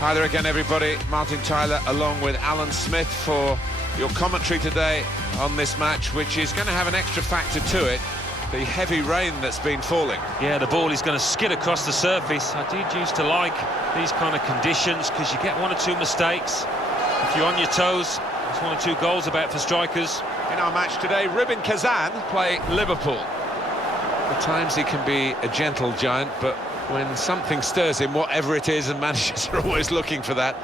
Hi there again, everybody. Martin Tyler along with Alan Smith for your commentary today on this match, which is going to have an extra factor to it, the heavy rain that's been falling. Yeah, the ball is going to skid across the surface. I did used to like these kind of conditions because you get one or two mistakes. If you're on your toes, there's one or two goals about for strikers. In our match today, Rubin Kazan play Liverpool. At times he can be a gentle giant, but when something stirs him, whatever it is, and managers are always looking for that,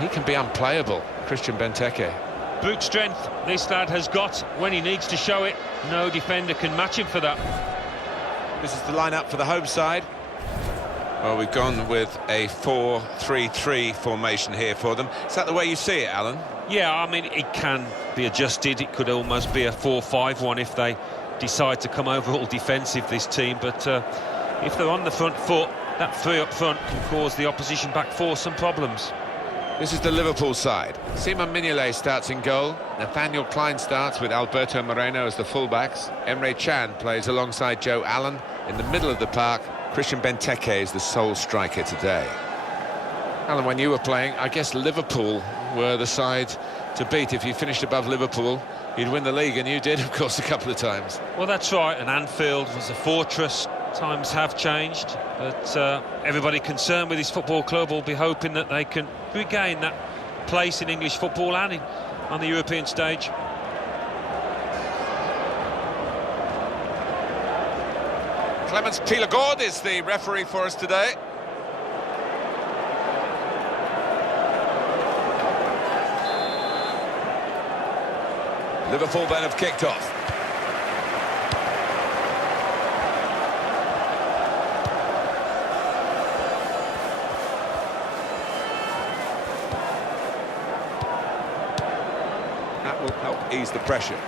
he can be unplayable. Christian Benteke. Boot strength this lad has got when he needs to show it. No defender can match him for that. This is the lineup for the home side. Well, we've gone with a 4-3-3 formation here for them. Is that the way you see it, Alan? Yeah, I mean, it can be adjusted. It could almost be a 4-5-1 if they decide to come over all defensive, this team. But if they're on the front foot, that three up front can cause the opposition back four some problems. This is the Liverpool side. Simon Mignolet starts in goal. Nathaniel Klein starts with Alberto Moreno as the fullbacks. Emre Can plays alongside Joe Allen. In the middle of the park, Christian Benteke is the sole striker today. Alan, when you were playing, I guess Liverpool were the side to beat. If you finished above Liverpool, you'd win the league, and you did, of course, a couple of times. Well, that's right, and Anfield was a fortress. Times have changed, but everybody concerned with his football club will be hoping that they can regain that place in English football and on the European stage. Clemens Pilagord is the referee for us today. Liverpool then have kicked off. That will help ease the pressure.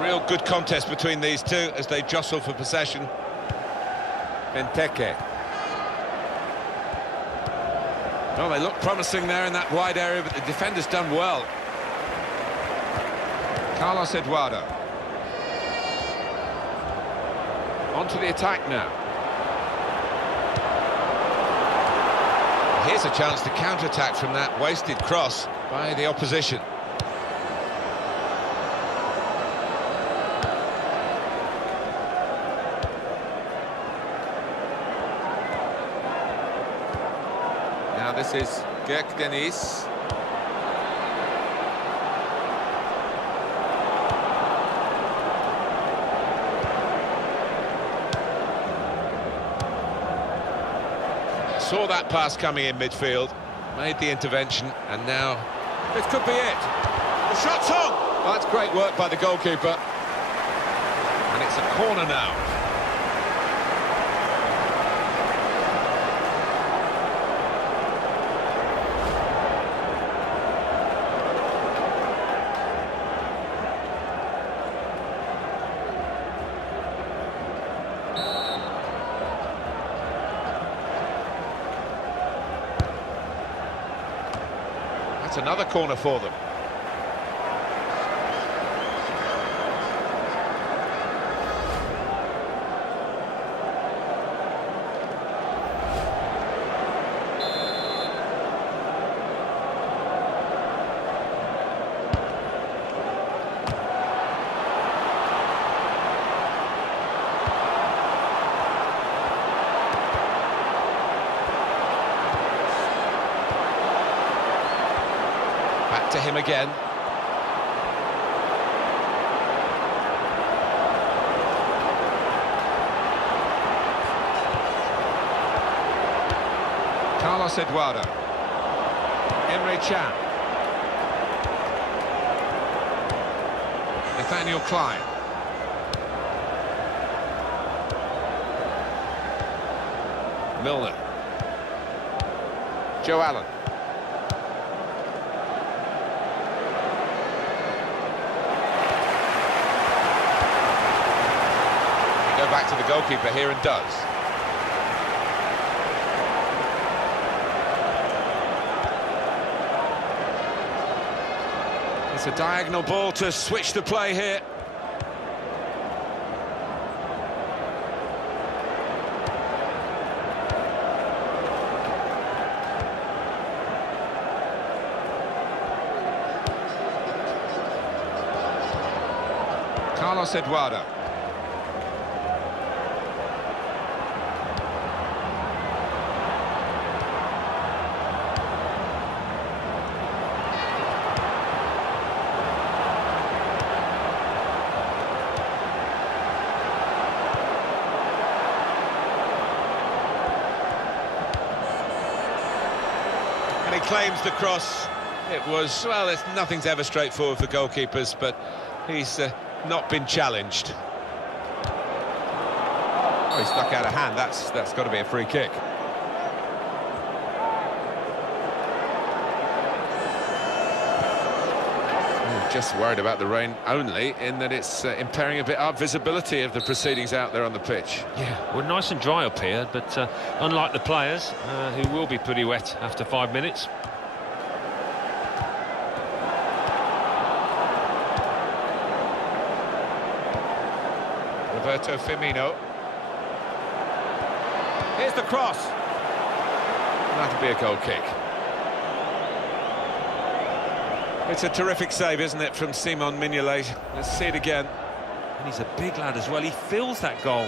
Real good contest between these two as they jostle for possession. Benteke. Oh, they look promising there in that wide area, but the defender's done well. Carlos Eduardo. On to the attack now. Here's a chance to counter-attack from that wasted cross by the opposition. Now this is Gerk Deniz. Saw that pass coming in midfield, made the intervention, and now this could be it. The shot's on! Well, that's great work by the goalkeeper. And it's a corner now. That's another corner for them. Back to him again. Carlos Eduardo. Emre Can. Nathaniel Klein. Milner. Joe Allen. Go back to the goalkeeper here and does. It's a diagonal ball to switch the play here. Carlos Eduardo. And he claims the cross. It was, well, nothing's ever straightforward for goalkeepers, but he's not been challenged. Oh, he stuck out a hand. That's got to be a free kick. Just worried about the rain only, in that it's impairing a bit our visibility of the proceedings out there on the pitch. Yeah, we're nice and dry up here, but unlike the players, who will be pretty wet after 5 minutes. Roberto Firmino. Here's the cross. That'll be a goal kick. It's a terrific save, isn't it, from Simon Mignolet? Let's see it again. And he's a big lad as well. He fills that goal.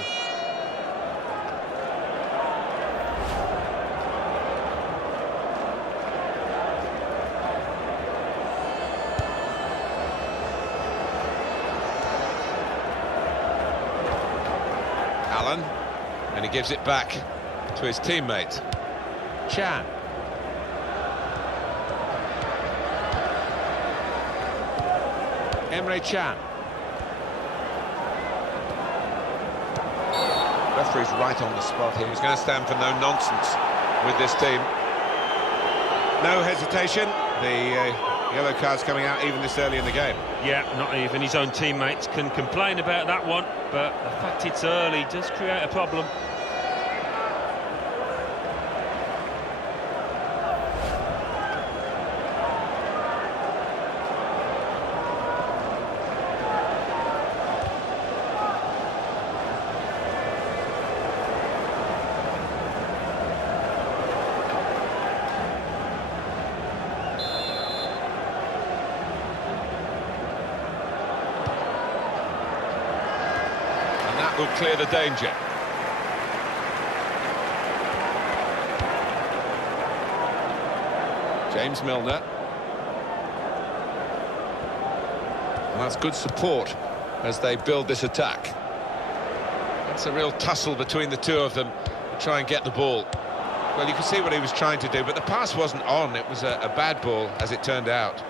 Allen, and he gives it back to his teammate. Chan. Emre Can. Referee's right on the spot here. He's going to stand for no nonsense with this team. No hesitation. The yellow card's coming out even this early in the game. Yeah, not even his own teammates can complain about that one, but the fact it's early does create a problem. Will clear the danger. James Milner. And that's good support as they build this attack. It's a real tussle between the two of them to try and get the ball. Well, you can see what he was trying to do, but the pass wasn't on. It was a bad ball, as it turned out.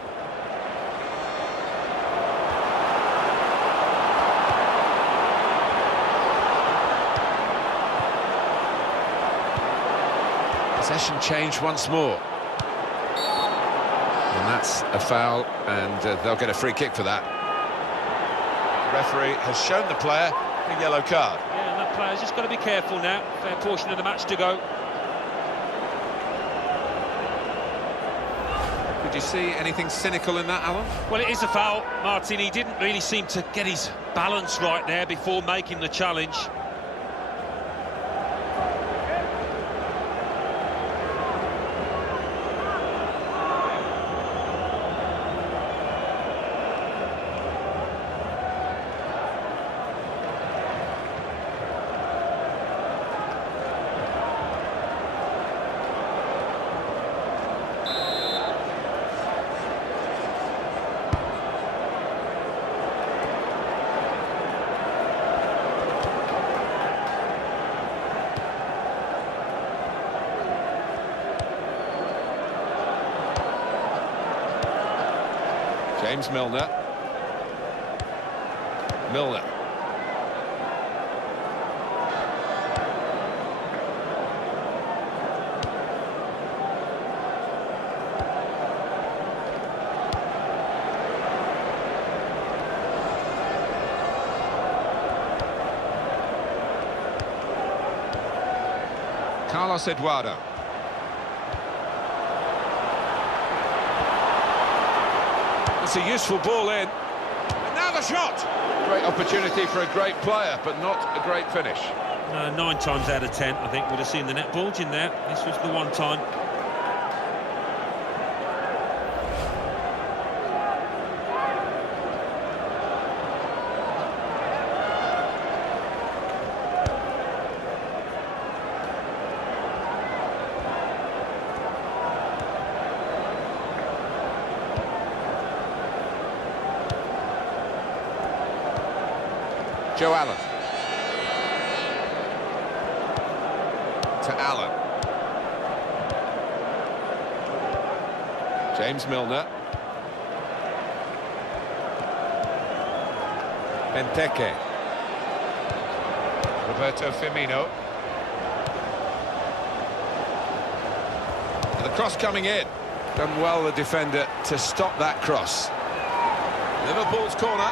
Possession change once more. And that's a foul, and they'll get a free kick for that. The referee has shown the player a yellow card. Yeah, and that player's just got to be careful now. Fair portion of the match to go. Did you see anything cynical in that, Alan? Well, it is a foul, Martin. He didn't really seem to get his balance right there before making the challenge. James Milner. Milner. Carlos Eduardo. It's a useful ball in. And now the shot! Great opportunity for a great player, but not a great finish. 9 times out of 10, I think, would have seen the net bulge in there. This was the one time. Joe Allen. To Allen. James Milner. Benteke. Roberto Firmino. And the cross coming in. Done well, the defender, to stop that cross. Liverpool's corner.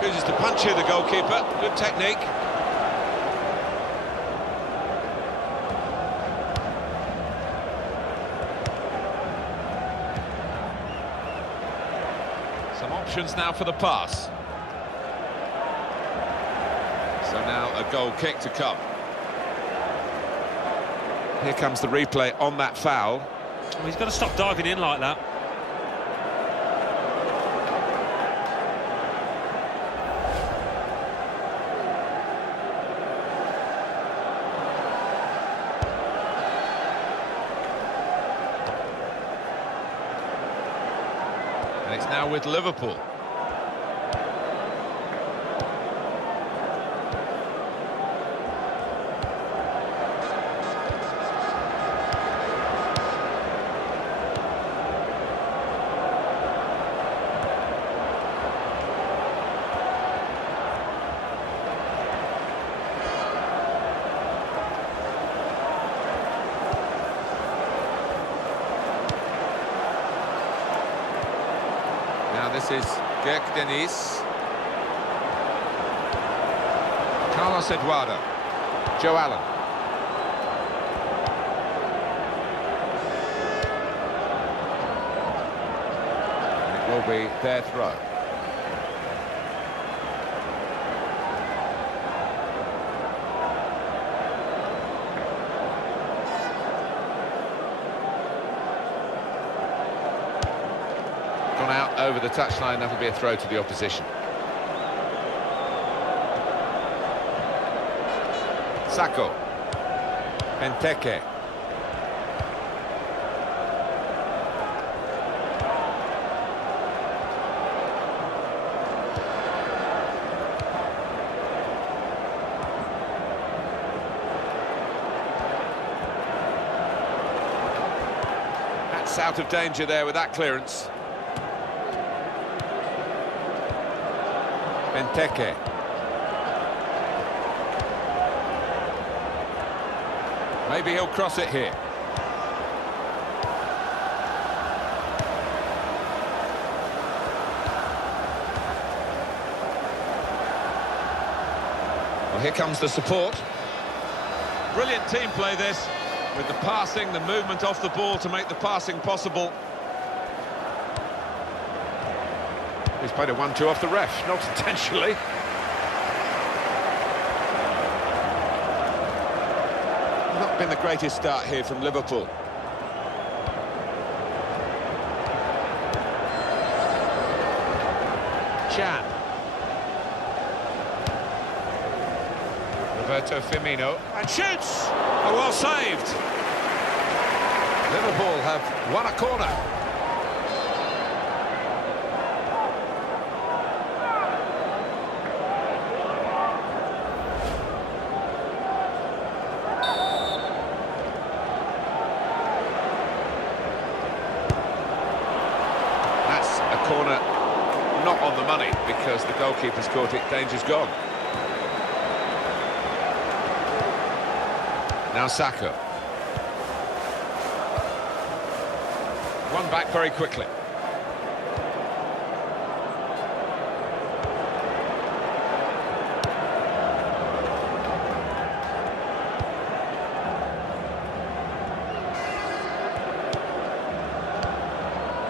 Chooses to punch here, the goalkeeper. Good technique. Some options now for the pass. So now a goal kick to come. Here comes the replay on that foul. Well, he's got to stop diving in like that. And it's now with Liverpool. Now this is Girondins. Carlos Eduardo. Joe Allen. And it will be their throw. Gone out over the touchline, that'll be a throw to the opposition. Sacco. Benteke. That's out of danger there with that clearance. Benteke. Maybe he'll cross it here. Well, here comes the support. Brilliant team play this, with the passing, the movement off the ball to make the passing possible. He's played a 1-2 off the ref, not intentionally. Not been the greatest start here from Liverpool. Chan. Roberto Firmino. And shoots! Oh, well saved. Liverpool have won a corner. Corner not on the money because the goalkeeper's caught it. Danger's gone. Now Sacco. One back very quickly.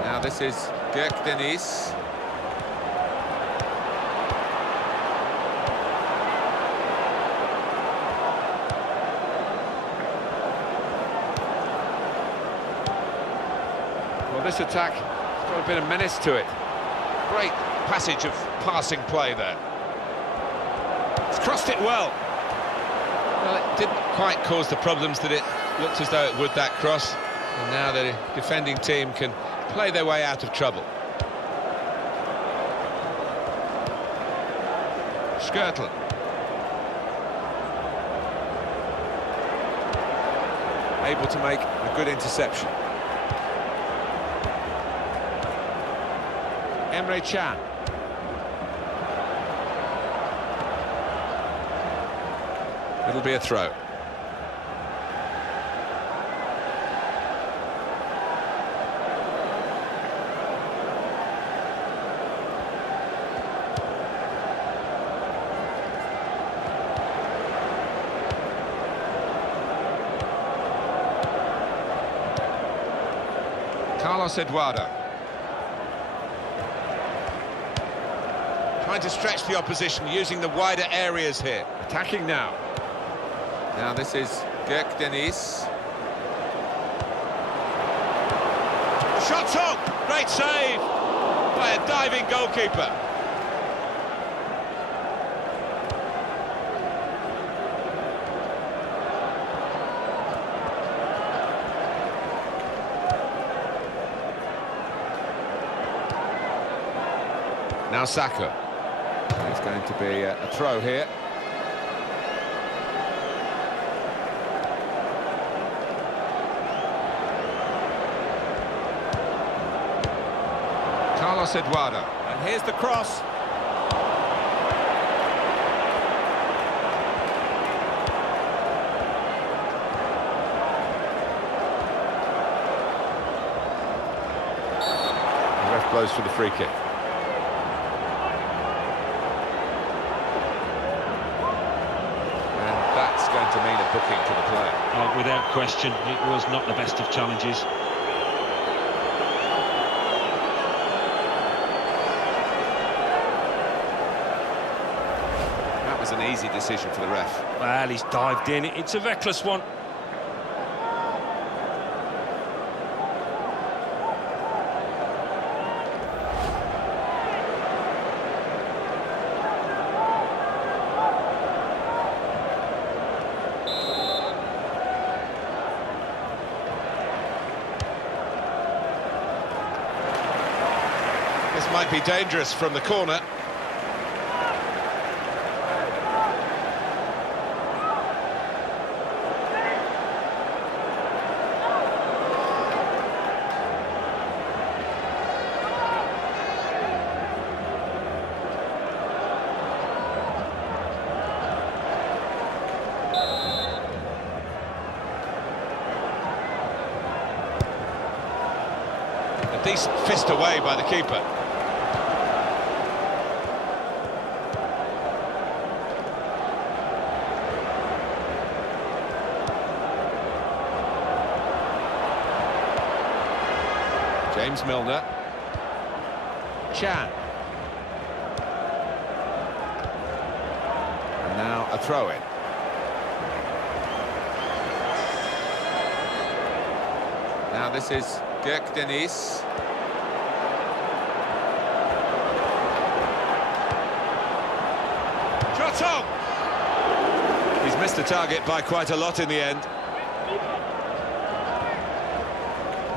Now this is Girondins. Well, this attack Got a bit of menace to it. Great passage of passing play there. It's crossed it well. Well, it didn't quite cause the problems that it looked as though it would, that cross. And now the defending team can play their way out of trouble. Skirtle. Able to make a good interception. Emre Can. It'll be a throw. Carlos Eduardo. Trying to stretch the opposition, using the wider areas here. Attacking now. Now this is Gökhan Deniz. Shot on! Great save by a diving goalkeeper. Now Saka. It's going to be a throw here. Carlos Eduardo. And here's the cross. The ref blows for the free kick. Going to mean a booking to the player. Oh, without question, it was not the best of challenges. That was an easy decision for the ref. Well, he's dived in. It's a reckless one. This might be dangerous from the corner. A decent fist away by the keeper. James Milner. Can. And now a throw-in. Now this is Gökhan Deniz. Shot on! He's missed the target by quite a lot in the end.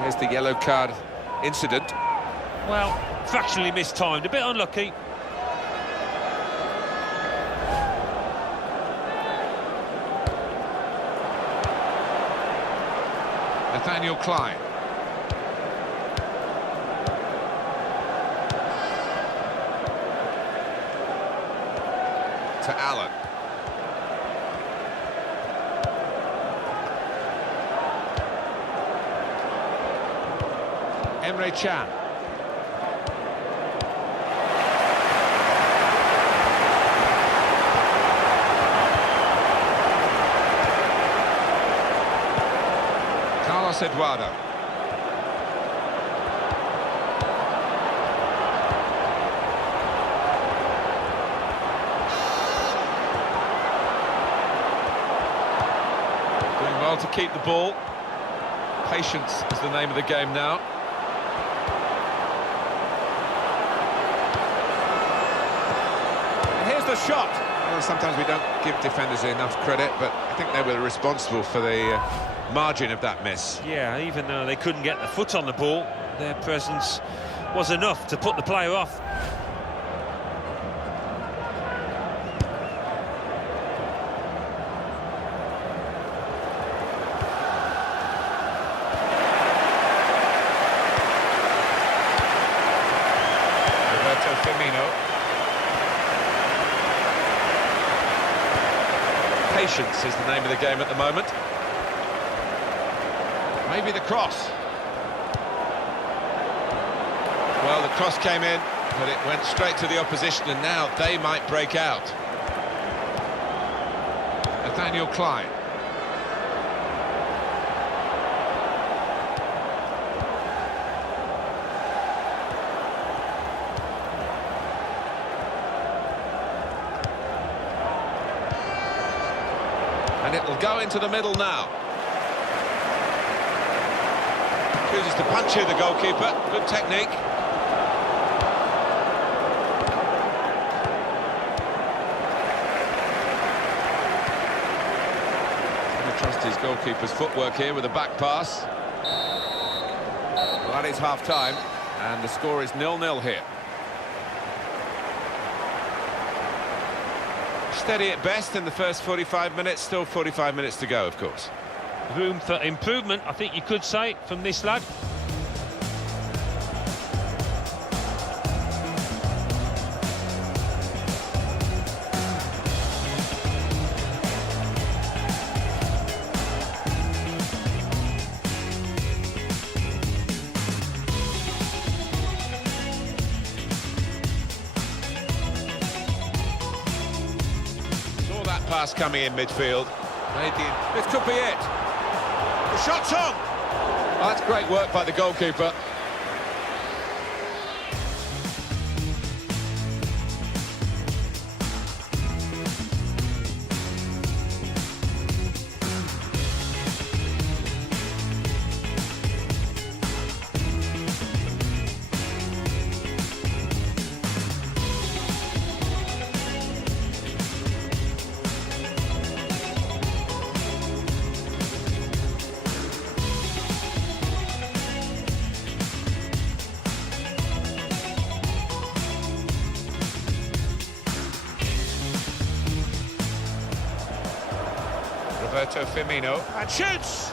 Here's the yellow card incident. Well, fractionally mistimed, a bit unlucky. Nathaniel Klein. To Allen. Emre Can. Carlos Eduardo. Doing well to keep the ball. Patience is the name of the game now. the shot. Well, sometimes we don't give defenders enough credit, but I think they were responsible for the margin of that miss. Yeah, even though they couldn't get the foot on the ball, their presence was enough to put the player off. Patience is the name of the game at the moment. Maybe the cross. Well, the cross came in, but it went straight to the opposition, and now they might break out. Nathaniel Klein. And it'll go into the middle now. Chooses to punch here, the goalkeeper. Good technique. Going to trust his goalkeeper's footwork here with a back pass. Well, that is half-time, and the score is 0-0 here. Steady at best in the first 45 minutes, still 45 minutes to go, of course. Room for improvement, I think you could say, from this lad. Pass coming in midfield. This could be it. The shot's on. Oh, that's great work by the goalkeeper. Roberto Firmino, and shoots!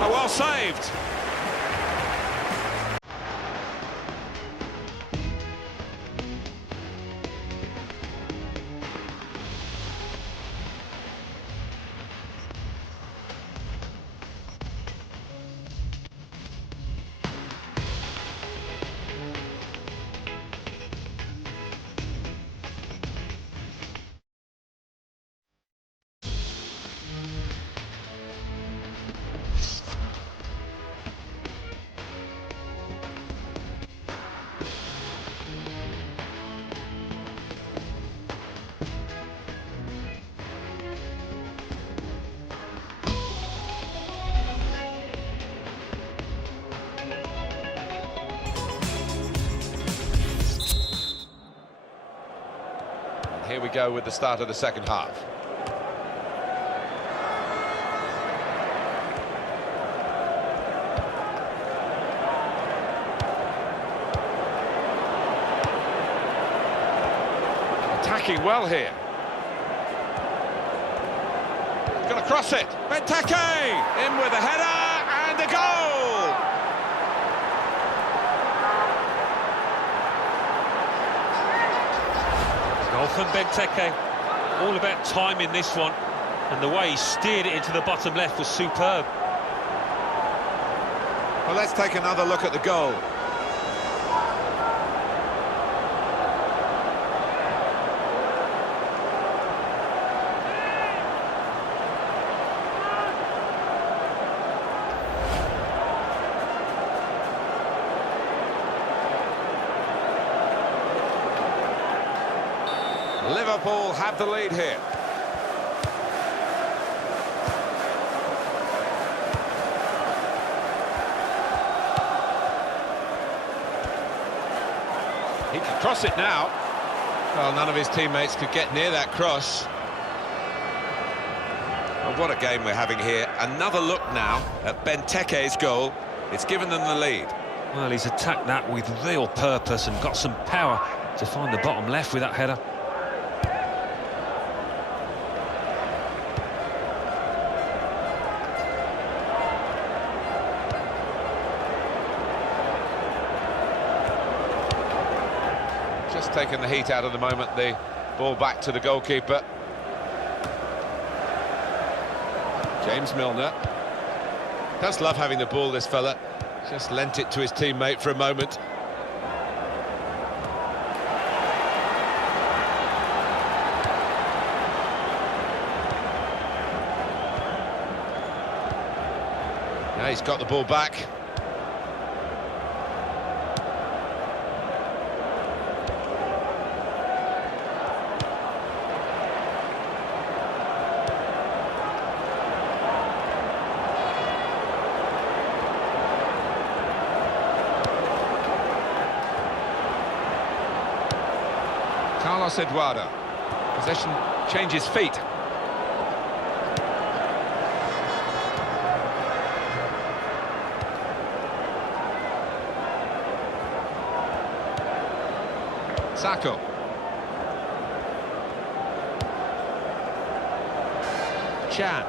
Oh, well saved. Here we go with the start of the second half. Attacking well here. Gonna cross it. Benteke in with a header and a goal. Goal from Benteke. All about timing this one, and the way he steered it into the bottom left was superb. Well, let's take another look at the goal. Liverpool have the lead here. He can cross it now. Well, none of his teammates could get near that cross. Well, what a game we're having here. Another look now at Benteke's goal. It's given them the lead. Well, he's attacked that with real purpose and got some power to find the bottom left with that header. Just taking the heat out of the moment, the ball back to the goalkeeper. James Milner. Does love having the ball, this fella. Just lent it to his teammate for a moment. Now he's got the ball back. Carlos Eduardo. Possession changes feet. Sacco. Chan.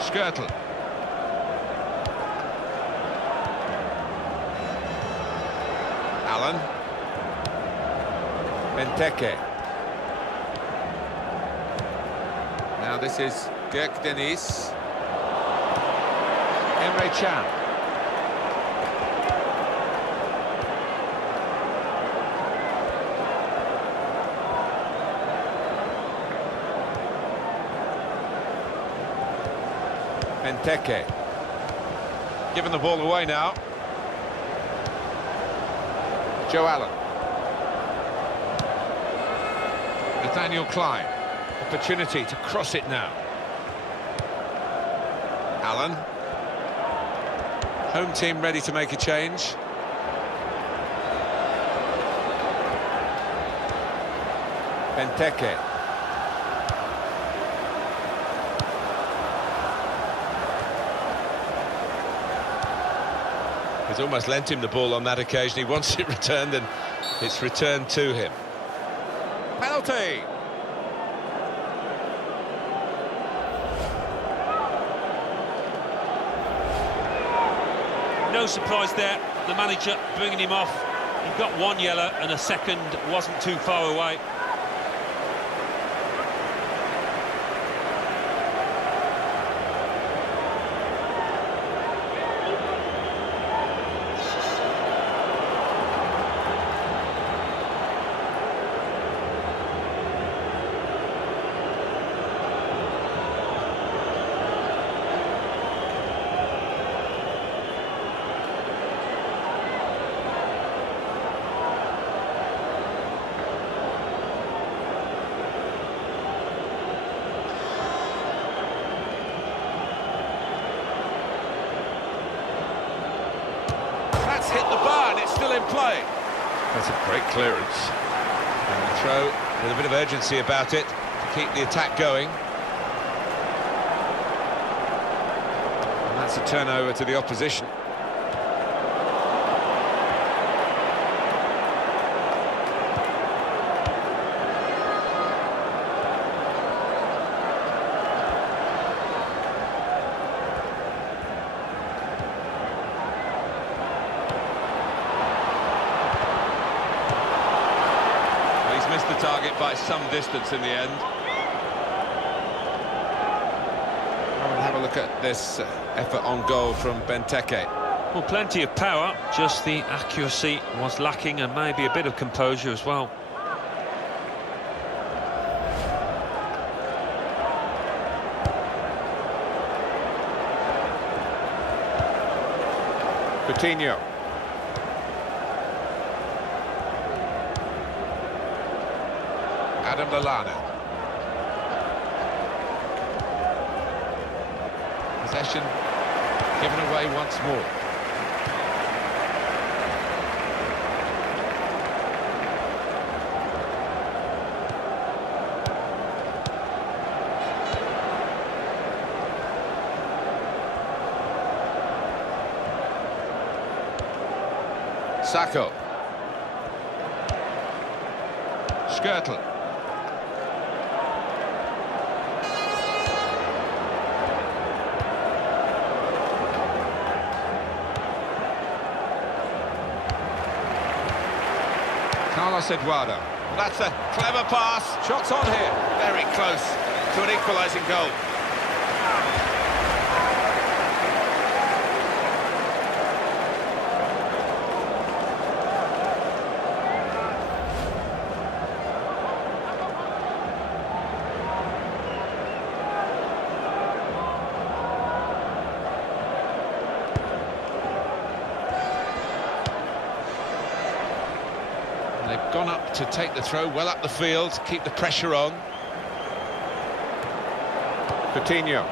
Skirtle. Allen. Benteke. Now this is Gerk Denis. Emre Can. Benteke. Giving the ball away now. Joe Allen. Nathaniel Klein. Opportunity to cross it now. Allen. Home team ready to make a change. Benteke. He's almost lent him the ball on that occasion. He wants it returned, and it's returned to him. Penalty! No surprise there, the manager bringing him off. He got one yellow and a second wasn't too far away. Hit the bar and it's still in play. That's a great clearance. And the throw with a bit of urgency about it to keep the attack going. And that's a turnover to the opposition. Missed the target by some distance in the end. We'll have a look at this effort on goal from Benteke. Well, plenty of power, just the accuracy was lacking and maybe a bit of composure as well. Coutinho. Adam Lallana. Possession given away once more. Sacco. Skirtle. Carlos Eduardo. Well, that's a clever pass. Shots on here. Very close to an equalising goal. They've gone up to take the throw, well up the field, keep the pressure on. Coutinho.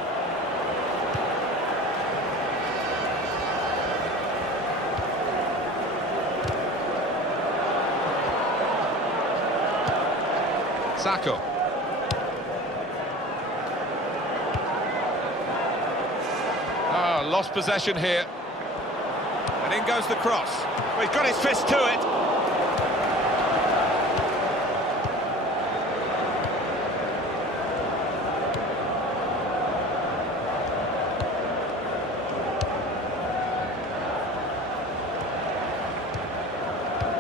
Sacco. Oh, lost possession here. And in goes the cross. Well, he's got his fist to it.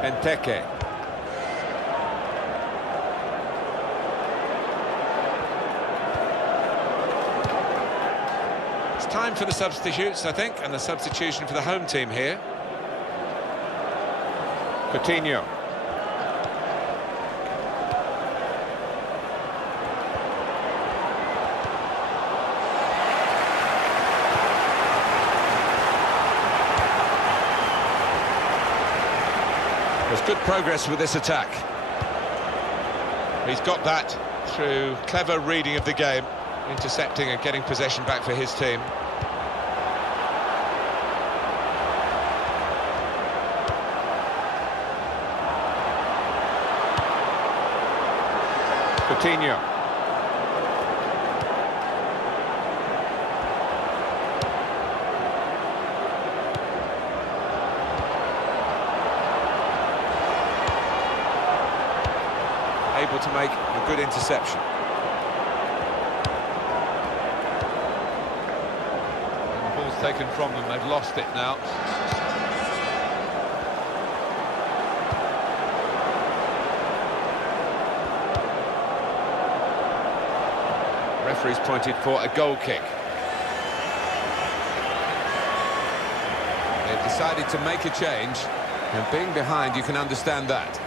Benteke. It's time for the substitutes, I think, and the substitution for the home team here. Coutinho. There's good progress with this attack. He's got that through clever reading of the game, intercepting and getting possession back for his team. Coutinho. Able to make a good interception. And the ball's taken from them, they've lost it now. Referee's pointed for a goal kick. They've decided to make a change, and being behind, you can understand that.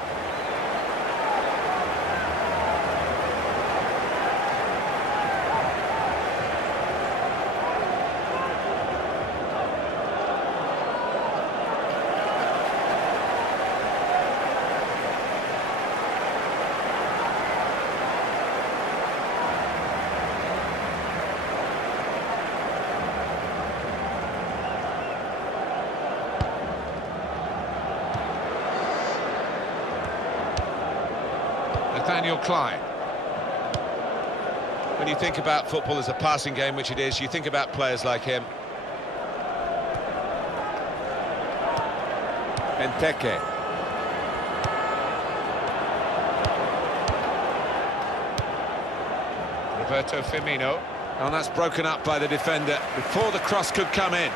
Nathaniel Klein. When you think about football as a passing game, which it is, you think about players like him. Benteke. Roberto Firmino. And that's broken up by the defender before the cross could come in.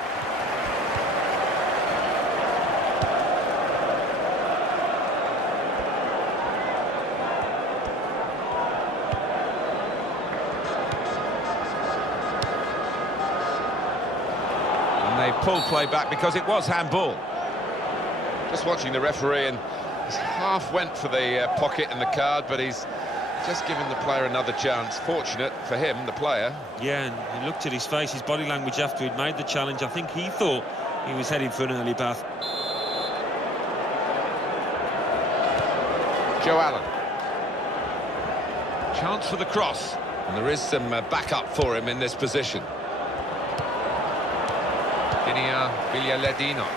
They pull play back because it was handball. Just watching the referee, and he's half went for the pocket and the card, but he's just given the player another chance. Fortunate for him, the player. Yeah, and he looked at his face, his body language after he'd made the challenge. I think he thought he was heading for an early bath. Joe Allen. Chance for the cross, and there is some backup for him in this position. Villarreal.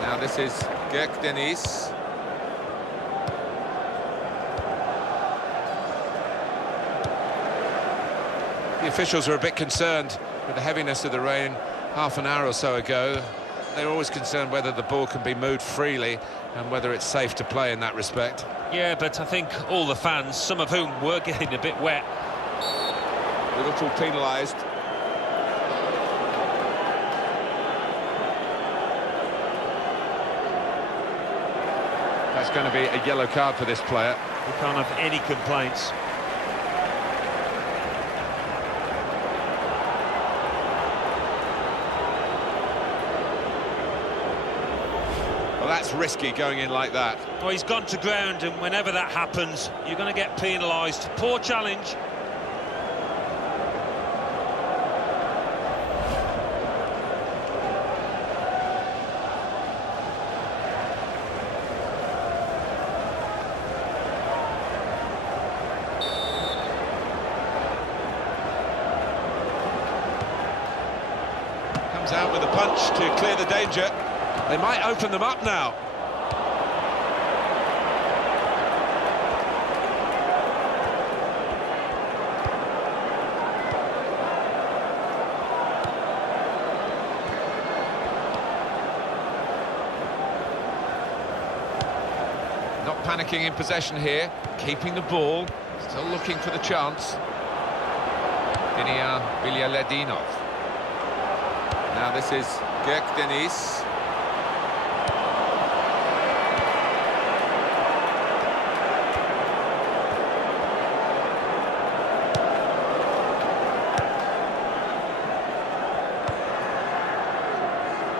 Now this is Girondins. The officials are a bit concerned with the heaviness of the rain half an hour or so ago. They're always concerned whether the ball can be moved freely and whether it's safe to play in that respect. Yeah, but I think all the fans, some of whom were getting a bit wet. Liverpool penalised. That's going to be a yellow card for this player. We can't have any complaints. Well, that's risky going in like that. Well, he's gone to ground, and whenever that happens, you're going to get penalised. Poor challenge. Comes out with a punch to clear the danger. They might open them up now. Not panicking in possession here, keeping the ball, still looking for the chance. Villarreal. Now this is Girondins.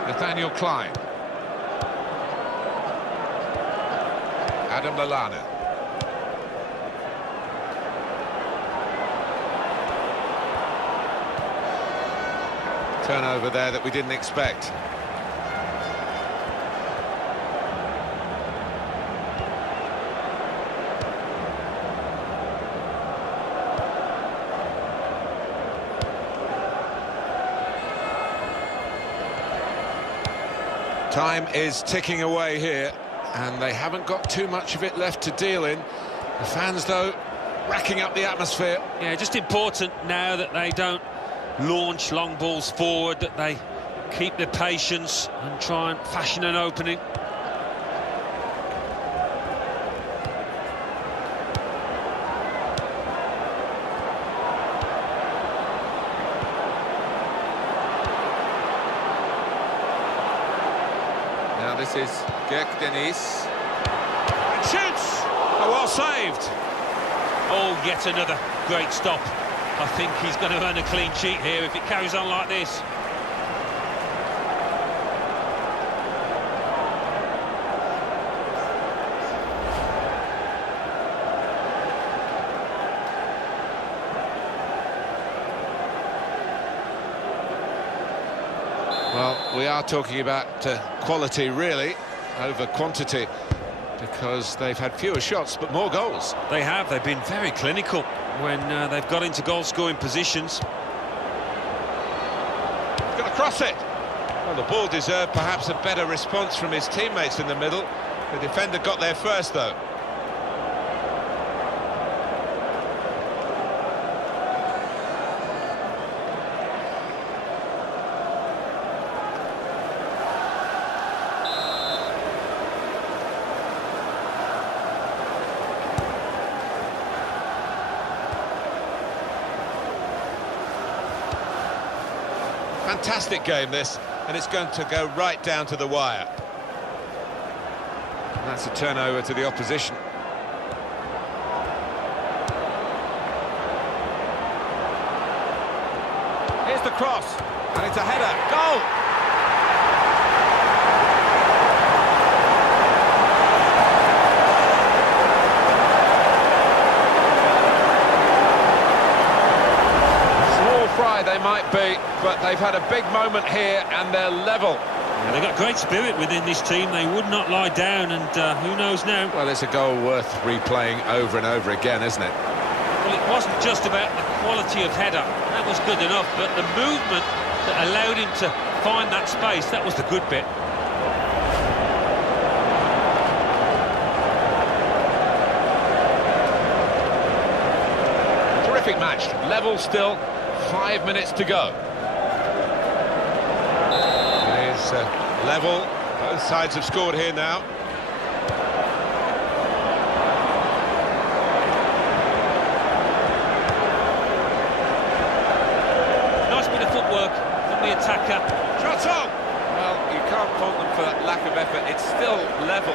Nathaniel Klein. Adam Lallana. Turnover there that we didn't expect. Time is ticking away here, and they haven't got too much of it left to deal in. The fans, though, racking up the atmosphere. Yeah, just important now that they don't launch long balls forward, that they keep their patience and try and fashion an opening. Now this is Girondins. And shoots! Oh, well saved. Oh, yet another great stop. I think he's going to earn a clean sheet here if it carries on like this. Well, we are talking about quality, really, over quantity, because they've had fewer shots but more goals. They have. They've been very clinical when they've got into goal-scoring positions. Going to cross it. Well, the ball deserved perhaps a better response from his teammates in the middle. The defender got there first, though. Fantastic game, this, and it's going to go right down to the wire. And that's a turnover to the opposition. Here's the cross, and it's a header. Goal! They might be, but they've had a big moment here and they're level. Yeah, they've got great spirit within this team. They would not lie down, and who knows now? Well, it's a goal worth replaying over and over again, isn't it? Well, it wasn't just about the quality of header, that was good enough, but the movement that allowed him to find that space, that was the good bit. Terrific match, level still, 5 minutes to go. It is level, both sides have scored here now. Nice bit of footwork from the attacker. Shot on! Well, you can't fault them for that lack of effort, it's still level.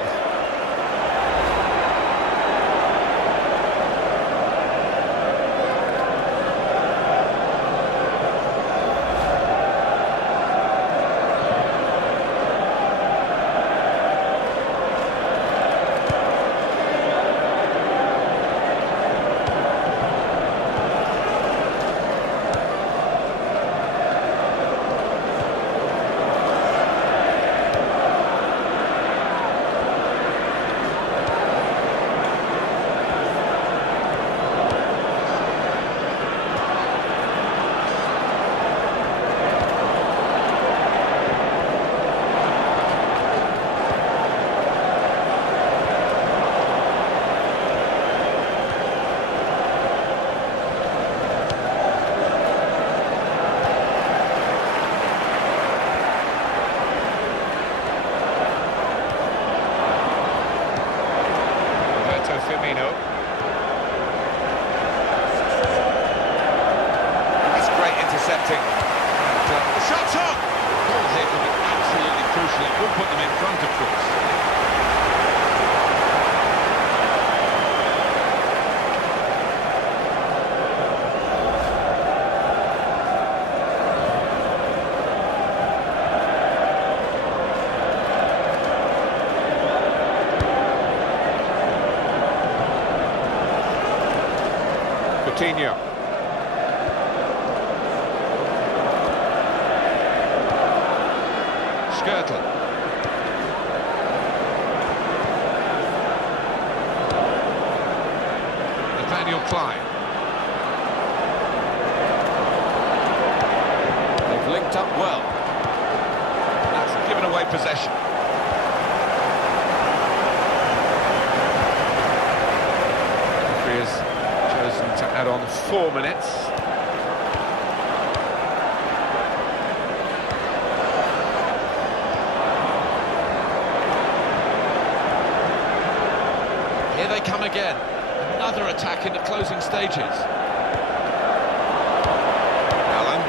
That's great intercepting. The shot's on! Ball hit will be absolutely crucial. It will put them in front, of course. Coutinho. Skirtle. Nathaniel Klein. They've linked up well. That's given away possession. Referee has chosen to add on 4 minutes. Here they come again. Another attack in the closing stages. Allen.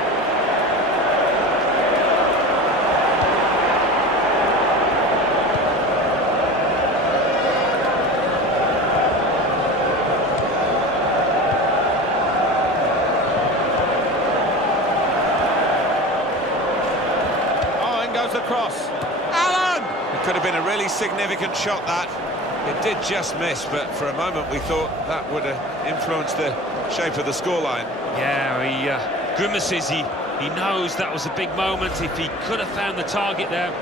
Oh, in goes the cross. Allen! It could have been a really significant shot, that. It did just miss, but for a moment we thought that would have influenced the shape of the scoreline. Yeah, he grimaces. He knows that was a big moment. If he could have found the target there.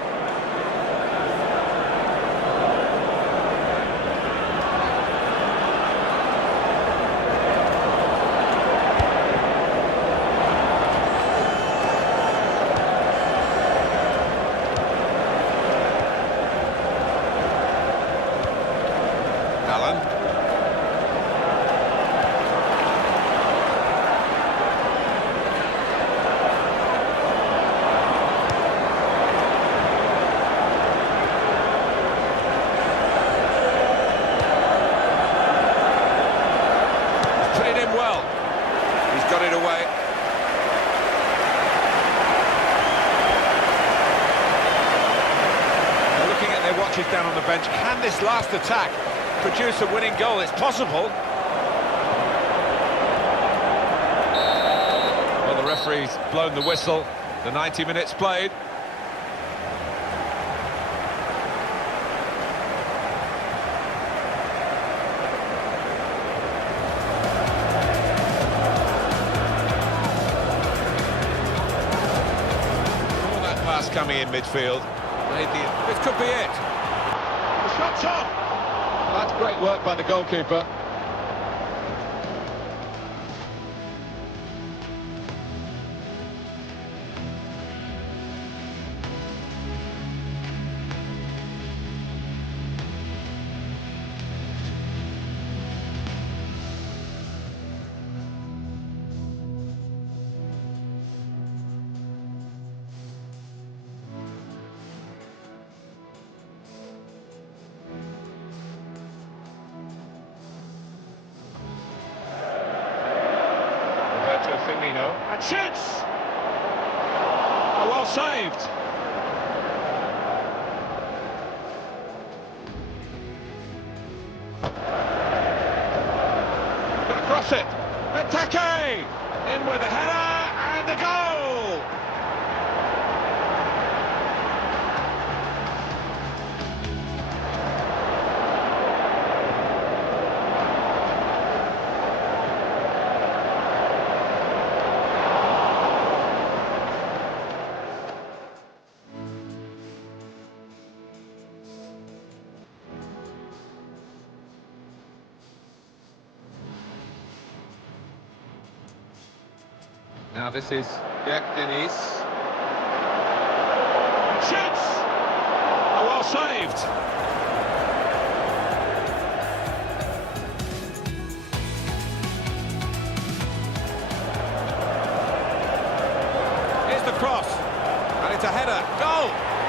Got it away. They're looking at their watches down on the bench. Can this last attack produce a winning goal? It's possible. Well, the referee's blown the whistle. The 90 minutes played. Coming in midfield. This could be it. The shot's on. That's great work by the goalkeeper. Marino, and shoots! Oh, well saved. Gonna cross it. Benteke! In with a header, and the goal! Now this is Denis. Shoots! Oh, well saved. Here's the cross. And it's a header. Goal!